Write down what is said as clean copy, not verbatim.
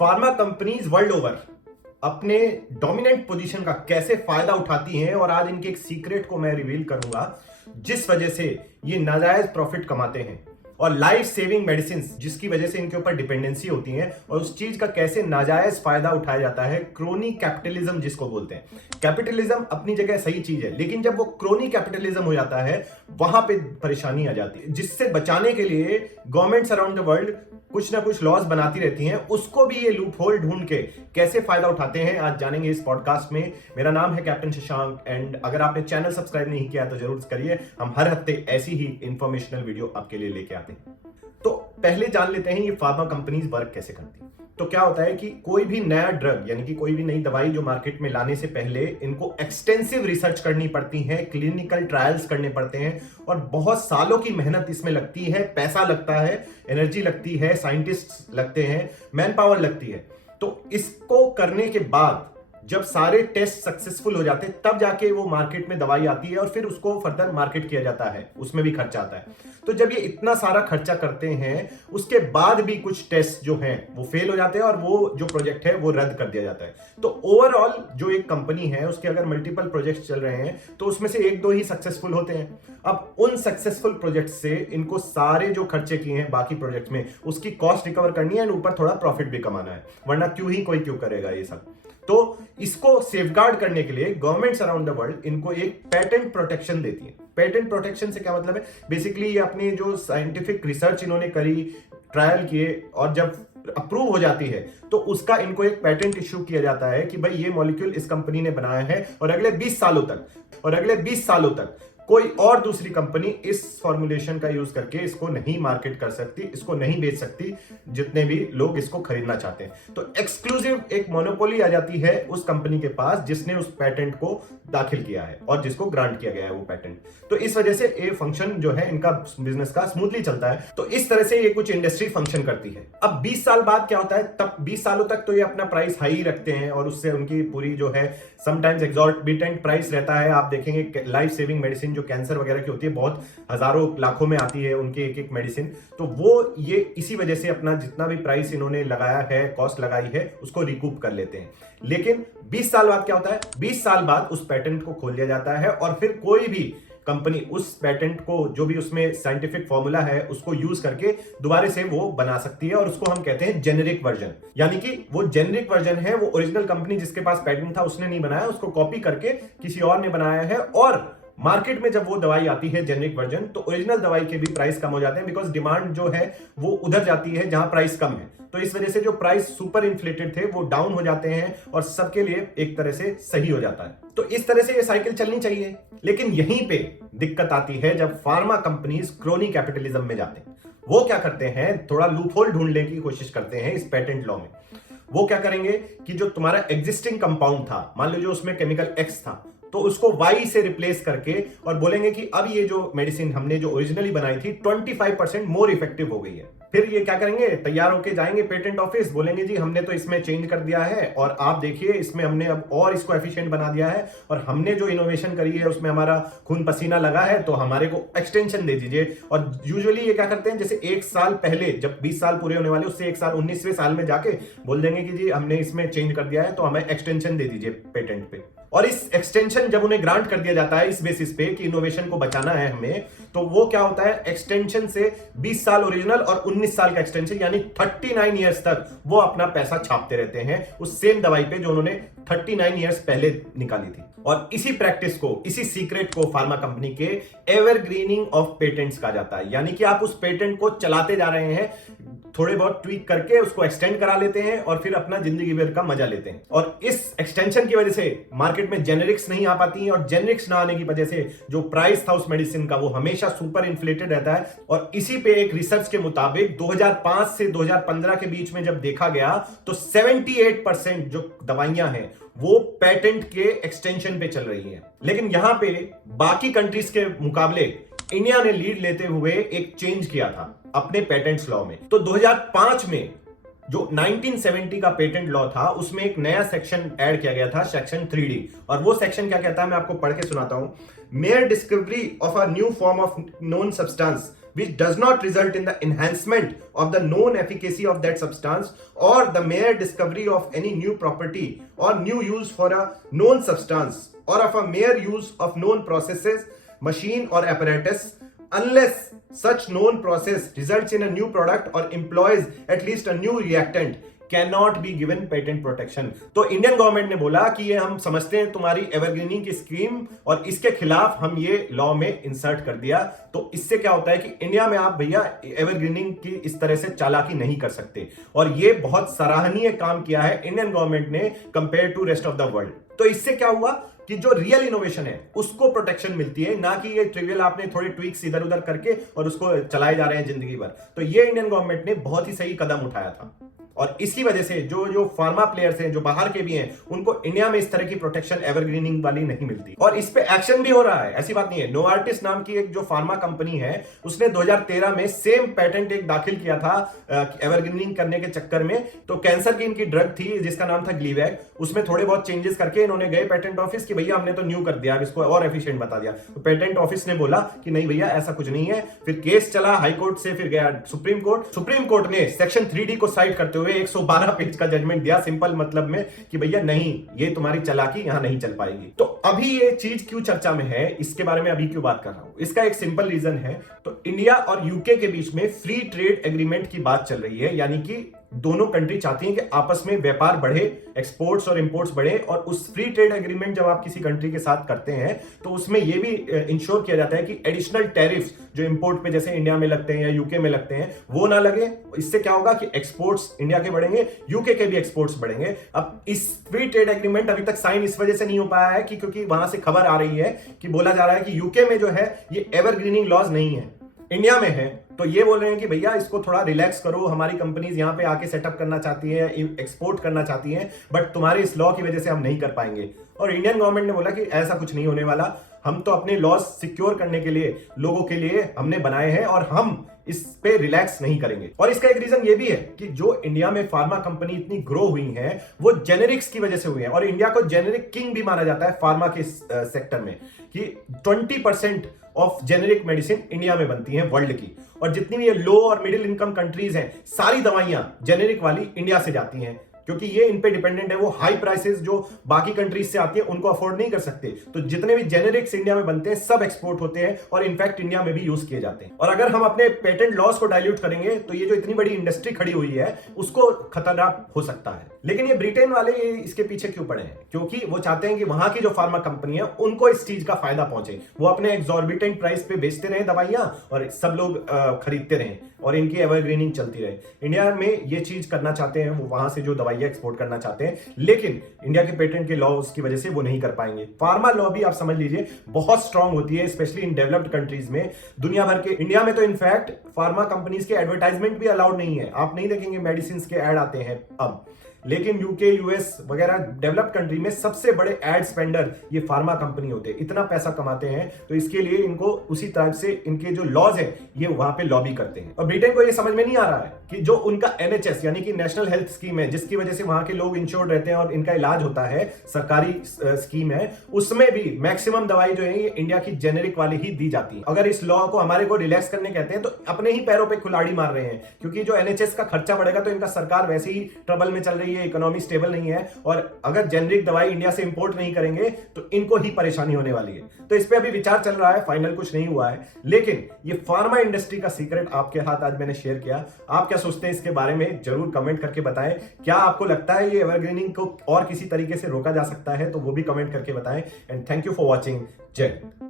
Pharma companies world over अपने dominant position का कैसे फायदा उठाती हैं, और आज इनके एक सीक्रेट को मैं रिवील करूंगा जिस वजह से ये नाजायज प्रॉफिट कमाते हैं, और लाइफ सेविंग मेडिसिन जिसकी वजह से इनके ऊपर डिपेंडेंसी होती है, और उस चीज का कैसे नाजायज फायदा उठाया जाता है। क्रोनी कैपिटलिज्म जिसको बोलते हैं। कैपिटलिज्म अपनी जगह सही चीज है, लेकिन जब वो क्रोनी कैपिटलिज्म हो जाता है वहां पे परेशानी आ जाती है, जिससे बचाने के लिए गवर्नमेंट्स अराउंड द वर्ल्ड कुछ ना कुछ लॉज बनाती रहती हैं। उसको भी ये लूप होल ढूंढ के कैसे फायदा उठाते हैं आज जानेंगे इस पॉडकास्ट में। मेरा नाम है कैप्टन शशांक, एंड अगर आपने चैनल सब्सक्राइब नहीं किया तो जरूर करिए। हम हर हफ्ते ऐसी ही इंफॉर्मेशनल वीडियो आपके लिए लेके आते हैं। तो पहले जान लेते हैं ये फार्मा कंपनीज वर्क कैसे करती हैं। तो क्या होता है कि कोई भी नया ड्रग यानी कि कोई भी नई दवाई जो मार्केट में लाने से पहले इनको एक्सटेंसिव रिसर्च करनी पड़ती है, क्लिनिकल ट्रायल्स करने पड़ते हैं, और बहुत सालों की मेहनत इसमें लगती है, पैसा लगता है, एनर्जी लगती है, साइंटिस्ट लगते हैं, मैन पावर लगती है। तो इसको करने के बाद जब सारे टेस्ट सक्सेसफुल हो जाते हैं तब जाके वो मार्केट में दवाई आती है, और फिर उसको फर्दर मार्केट किया जाता है, उसमें भी खर्चा आता है। तो जब ये इतना सारा खर्चा करते हैं उसके बाद भी कुछ टेस्ट जो हैं वो फेल हो जाते हैं, और वो जो प्रोजेक्ट है वो रद्द कर दिया जाता है। तो ओवरऑल जो एक कंपनी है उसके अगर मल्टीपल प्रोजेक्ट्स चल रहे हैं तो उसमें से एक दो ही सक्सेसफुल होते हैं। अब उन सक्सेसफुल प्रोजेक्ट से इनको सारे जो खर्चे किए हैं बाकी प्रोजेक्ट में उसकी कॉस्ट रिकवर करनी है, एंड ऊपर थोड़ा प्रॉफिट भी कमाना है, वरना क्यों करेगा ये सब। तो इसको सेफगार्ड करने के लिए गवर्नमेंट्स अराउंड द वर्ल्ड इनको एक पेटेंट प्रोटेक्शन देती है। पेटेंट प्रोटेक्शन से क्या मतलब है? बेसिकली ये अपनी जो साइंटिफिक रिसर्च इन्होंने करी, ट्रायल किए, और जब अप्रूव हो जाती है तो उसका इनको एक पेटेंट इश्यू किया जाता है कि भाई ये मॉलिक्यूल इस कंपनी ने बनाया है, और अगले 20 सालों तक कोई और दूसरी कंपनी इस फॉर्मुलेशन का यूज करके इसको नहीं मार्केट कर सकती, इसको नहीं बेच सकती, जितने भी लोग इसको खरीदना चाहते हैं। तो एक्सक्लूसिव एक मोनोपोली आ जाती है उस कंपनी के पास जिसने उस पेटेंट को दाखिल किया है और जिसको ग्रांट किया गया है वो पेटेंट। तो इस वजह से ये फंक्शन जो है इनका बिजनेस का स्मूथली चलता है। तो इस तरह से ये कुछ इंडस्ट्री फंक्शन करती है। अब 20 साल बाद क्या होता है? तब 20 सालों तक तो ये अपना प्राइस हाई रखते हैं, और उससे उनकी पूरी जो है समटाइम्स एग्जॉर्बिटेंट प्राइस रहता है। आप देखेंगे लाइफ सेविंग मेडिसिन जो कैंसर वगैरह की होती है, बहुत हजारों लाखों में आती है उनकी एक एक मेडिसिन। तो वो ये इसी वजह से अपना जितना भी प्राइस इन्होंने लगाया है, कॉस्ट लगाई है, उसको रिकूप कर लेते हैं। लेकिन 20 साल बाद क्या होता है? 20 साल बाद उस पेटेंट को खोल दिया जाता है, और फिर कोई भी कंपनी उस पेटेंट को, जो भी उसमें साइंटिफिक फॉर्मूला है, उसको यूज करके दोबारा से वो बना सकती है, और उसको हम कहते हैं जेनेरिक वर्जन। यानी कि वो जेनेरिक वर्जन है, वो ओरिजिनल कंपनी जिसके पास पेटेंट था उसने नहीं बनाया, उसको कॉपी करके किसी और ने बनाया है। और मार्केट में जब वो दवाई आती है जेनेरिक वर्जन, तो ओरिजिनल दवाई के भी प्राइस कम हो जाते हैं, बिकॉज डिमांड जो है वो उधर जाती है जहां प्राइस कम है। तो इस वजह से जो प्राइस सुपर इन्फ्लेटेड थे वो डाउन हो जाते हैं, और सबके लिए एक तरह से सही हो जाता है। तो इस तरह से ये साइकिल चलनी चाहिए। लेकिन यहीं पे दिक्कत आती है जब फार्मा कंपनीज क्रोनी कैपिटलिज्म में जाते हैं। वो क्या करते हैं? थोड़ा लूप होल ढूंढने की कोशिश करते हैं इस पेटेंट लॉ में। वो क्या करेंगे कि जो तुम्हारा एग्जिस्टिंग कंपाउंड था, मान लो जो उसमें केमिकल एक्स था, तो उसको Y से रिप्लेस करके और बोलेंगे कि अब ये जो मेडिसिन हमने जो ओरिजिनली बनाई थी 25% मोर इफेक्टिव हो गई है। फिर ये क्या करेंगे? तैयार होके जाएंगे पेटेंट ऑफिस, बोलेंगे जी हमने तो इसमें चेंज कर दिया है, और आप देखिए इसमें हमने अब और इसको एफिशिएंट बना दिया है, और हमने जो इनोवेशन करी है उसमें हमारा खून पसीना लगा है, तो हमारे को एक्सटेंशन दे दीजिए। और यूजुअली ये क्या करते हैं, जैसे 1 साल पहले जब 20 साल पूरे होने वाले उससे 1 साल 19वें साल में जाके बोल देंगे कि जी हमने इसमें चेंज कर दिया है, तो हमें एक्सटेंशन दे दीजिए पेटेंट पे। और इस एक्सटेंशन जब उन्हें ग्रांट कर दिया जाता है इस बेसिस पे कि इनोवेशन को बचाना है हमें, तो वो क्या होता है? एक्सटेंशन से 20 साल ओरिजिनल और 19 साल का एक्सटेंशन, यानी 39 इयर्स तक वो अपना पैसा छापते रहते हैं उस सेम दवाई पे जो उन्होंने 39 इयर्स पहले निकाली थी। और इसी प्रैक्टिस को, इसी सीक्रेट को फार्मा कंपनी के एवरग्रीनिंग ऑफ पेटेंट्स कहा जाता है। यानी कि आप उस पेटेंट को चलाते जा रहे हैं, थोड़े बहुत ट्वीक करके उसको एक्सटेंड करा लेते हैं, और फिर अपना जिंदगी भर का मजा लेते हैं। और इस एक्सटेंशन की वजह से मार्केट में जेनेरिक्स नहीं आ पाती हैं, और जेनेरिक्स ना आने की वजह से जो प्राइस था उस मेडिसिन का वो हमेशा सुपर इन्फ्लेटेड रहता है। और इसी पे एक रिसर्च के मुताबिक 2005 से 2015 के बीच में जब देखा गया तो 78% जो दवाइयां हैं वो पेटेंट के एक्सटेंशन पे चल रही हैं। लेकिन यहां पे बाकी कंट्रीज के मुकाबले इंडिया ने लीड लेते हुए एक चेंज किया था अपने पेटेंट्स लॉ में। तो 2005 में जो 1970 का पेटेंट लॉ था उसमें एक नया सेक्शन ऐड किया गया था, सेक्शन 3D। और वो सेक्शन क्या कहता है मैं आपको पढ़ के सुनाता हूं। Mayor discovery of a new form of known substance which does not result in the enhancement of the known efficacy of that substance or the mere discovery of any new property or new use for a known substance or of a mere use of known processes, machine or apparatus, unless such known process results in a new product or employs at least a new reactant, cannot be given patent protection. तो Indian government ने बोला कि ये हम समझते हैं तुम्हारी evergreening की स्कीम और इसके खिलाफ हम ये लॉ में इंसर्ट कर दिया। तो इससे क्या होता है कि इंडिया में आप भैया एवरग्रीनिंग की इस तरह से चालाकी नहीं कर सकते, और ये बहुत सराहनीय काम किया है इंडियन गवर्नमेंट ने compare to rest of the world. तो इससे क्या हुआ कि जो रियल इनोवेशन है उसको प्रोटेक्शन मिलती है, ना कि ये ट्रिवियल आपने थोड़े ट्वीक्स इधर उधर करके और उसको चलाए जा रहे हैं जिंदगी भर। तो ये इंडियन गवर्नमेंट ने बहुत ही सही कदम उठाया था, और इसी वजह से जो फार्मा प्लेयर्स हैं जो बाहर के भी हैं उनको इंडिया में इस तरह की प्रोटेक्शन एवरग्रीनिंग वाली नहीं मिलती, और इस पे एक्शन भी हो रहा है। ऐसी बात नहीं है। नोवार्टिस नाम की एक जो फार्मा कंपनी है उसने 2013 में सेम पेटेंट एक दाखिल किया था एवरग्रीनिंग करने के चक्कर में। तो कैंसर की इनकी ड्रग थी जिसका नाम था ग्लीवैक, उसमें थोड़े बहुत चेंजेस करके इन्होंने गए पेटेंट ऑफिस कि भैया हमने तो न्यू कर दिया, इसको और एफिशिएंट बता दिया। तो पेटेंट ऑफिस ने बोला कि नहीं भैया ऐसा कुछ नहीं है। फिर केस चला हाई कोर्ट से, फिर गया सुप्रीम कोर्ट ने सेक्शन 3D को साइड करते हुए 112 पेज का जजमेंट दिया सिंपल मतलब में कि भैया नहीं, ये तुम्हारी चालाकी यहां नहीं चल पाएगी। तो अभी ये चीज क्यों चर्चा में है, इसके बारे में अभी क्यों बात कर रहा हूं, इसका एक सिंपल रीजन है। तो इंडिया और यूके के बीच में फ्री ट्रेड एग्रीमेंट की बात चल रही है, यानी कि दोनों कंट्री चाहती हैं कि आपस में व्यापार बढ़े, एक्सपोर्ट्स और इंपोर्ट्स बढ़े। और उस फ्री ट्रेड एग्रीमेंट जब आप किसी कंट्री के साथ करते हैं तो उसमें यह भी इंश्योर किया जाता है कि एडिशनल टैरिफ्स जो इंपोर्ट पे जैसे इंडिया में लगते हैं या यूके में लगते हैं वो ना लगे। इससे क्या होगा कि एक्सपोर्ट्स इंडिया के बढ़ेंगे, यूके के भी एक्सपोर्ट्स बढ़ेंगे। अब इस फ्री ट्रेड एग्रीमेंट अभी तक साइन इस वजह से नहीं हो पाया है कि क्योंकि वहां से खबर आ रही है कि बोला जा रहा है कि यूके में जो है ये एवरग्रीनिंग लॉज नहीं है, इंडिया में है। तो ये बोल रहे हैं कि भैया इसको थोड़ा रिलैक्स करो, हमारी कंपनीज यहां पे आके सेटअप करना चाहती हैं, एक्सपोर्ट करना चाहती हैं, बट तुम्हारे इस लॉ की वजह से हम नहीं कर पाएंगे। और इंडियन गवर्नमेंट ने बोला कि ऐसा कुछ नहीं होने वाला, हम तो अपने लॉस सिक्योर करने के लिए लोगों के लिए हमने बनाए हैं और हम इस पे रिलैक्स नहीं करेंगे। और इसका एक रीजन ये भी है कि जो इंडिया में फार्मा कंपनी इतनी ग्रो हुई है वो जेनेरिक्स की वजह से हुई है, और इंडिया को जेनेरिक किंग भी माना जाता है फार्मा के सेक्टर में, कि 20% ऑफ जेनेरिक मेडिसिन इंडिया में बनती है वर्ल्ड की, और जितनी भी ये लो और मिडिल इनकम कंट्रीज हैं सारी दवाइयां जेनेरिक वाली इंडिया से जाती हैं, क्योंकि ये इन पे डिपेंडेंट है। वो हाई प्राइसेस जो बाकी कंट्रीज से आती है उनको अफोर्ड नहीं कर सकते। तो जितने भी जेनेरिक्स इंडिया में बनते हैं सब एक्सपोर्ट होते हैं और इनफैक्ट इंडिया में भी यूज किए जाते हैं। और अगर हम अपने पेटेंट लॉस को डाइल्यूट करेंगे तो ये जो इतनी बड़ी इंडस्ट्री खड़ी हुई है उसको खतरनाक हो सकता है। लेकिन ये ब्रिटेन वाले इसके पीछे क्यों पड़े हैं? क्योंकि वो चाहते हैं कि वहां की जो फार्मा कंपनी है उनको इस चीज का फायदा पहुंचे, वो अपने एग्जॉर्बिटेंट प्राइस पे बेचते रहे दवाइयां और सब लोग खरीदते रहे और इनकी एवरग्रीनिंग चलती रहे। इंडिया में ये चीज करना चाहते हैं, वो वहां से जो दवाइयां एक्सपोर्ट करना चाहते हैं, लेकिन इंडिया के पेटेंट के लॉज की वजह से वो नहीं कर पाएंगे। फार्मा लॉ भी आप समझ लीजिए बहुत स्ट्रांग होती है, स्पेशली इन डेवलप्ड कंट्रीज में, दुनिया भर के। इंडिया में तो इनफैक्ट फार्मा कंपनीज के एडवर्टाइजमेंट भी अलाउड नहीं है, आप नहीं देखेंगे मेडिसिन के ऐड आते हैं अब। लेकिन यूके, यूएस वगैरह डेवलप्ड कंट्री में सबसे बड़े एड स्पेंडर ये फार्मा कंपनी होते हैं, इतना पैसा कमाते हैं, तो इसके लिए इनको उसी तरह से इनके जो लॉज है ये वहां पे लॉबी करते हैं। और ब्रिटेन को ये समझ में नहीं आ रहा है कि जो उनका NHS यानी कि नेशनल हेल्थ स्कीम है, जिसकी वजह से वहां के लोग इंश्योर्ड रहते हैं और इनका इलाज होता है, सरकारी स्कीम है, उसमें भी मैक्सिमम दवाई जो है ये इंडिया की जेनेरिक वाली ही दी जाती है। अगर इस लॉ को हमारे को रिलैक्स करने कहते हैं तो अपने ही पैरों पर कुल्हाड़ी मार रहे हैं, क्योंकि जो NHS का खर्चा बढ़ेगा तो इनका सरकार वैसे ही ट्रबल में चल रही है, इकोनॉमी स्टेबल नहीं है, और अगर जेनरिक दवाई इंडिया से इंपोर्ट नहीं करेंगे तो इनको ही परेशानी होने वाली है। तो इस पे अभी विचार चल रहा है, फाइनल कुछ नहीं हुआ है, लेकिन ये फार्मा इंडस्ट्री का सीक्रेट आपके हाथ आज मैंने शेयर किया। आप क्या सोचते हैं इसके बारे में जरूर कमेंट करके बताएं। क्या आपको लगता है ये एवरग्रीनिंग को और किसी तरीके से रोका जा सकता है? तो वो भी कमेंट करके बताएं। And thank you for watching. जय हिंद।